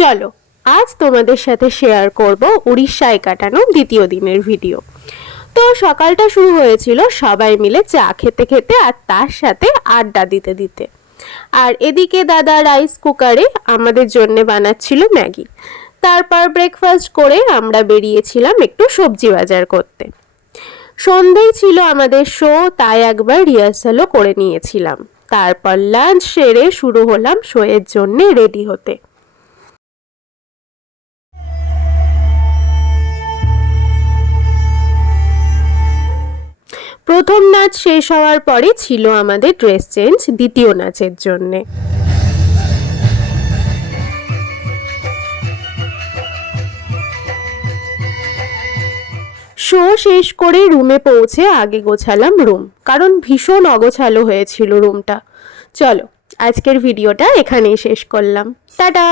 চলো আজ তোমাদের সাথে শেয়ার করব উড়িষ্যায় কাটানো দ্বিতীয় দিনের ভিডিও। তো সকালটা শুরু হয়েছিল সবাই মিলে চা খেতে খেতে আর তার সাথে আড্ডা দিতে দিতে। আর এদিকে দাদা রাইস কুকারে আমাদের জন্য বানাচ্ছিল ম্যাগি। তারপর ব্রেকফাস্ট করে আমরা বেরিয়েছিলাম একটু সবজি বাজার করতে। সন্ধেই ছিল আমাদের শো, তাই একবার রিহার্সালও করে নিয়েছিলাম। তারপর লাঞ্চ সেরে শুরু হলাম শোয়ের জন্য রেডি হতে। প্রথম নাচ শেষ হওয়ার পরে ছিল আমাদের ড্রেস চেঞ্জ দ্বিতীয় নাচের জন্যে। শো শেষ করে রুমে পৌঁছে আগে গোছালাম রুম, কারণ ভীষণ অগোছালো হয়েছিল রুমটা। চলো আজকের ভিডিওটা এখানেই শেষ করলাম। টাটা।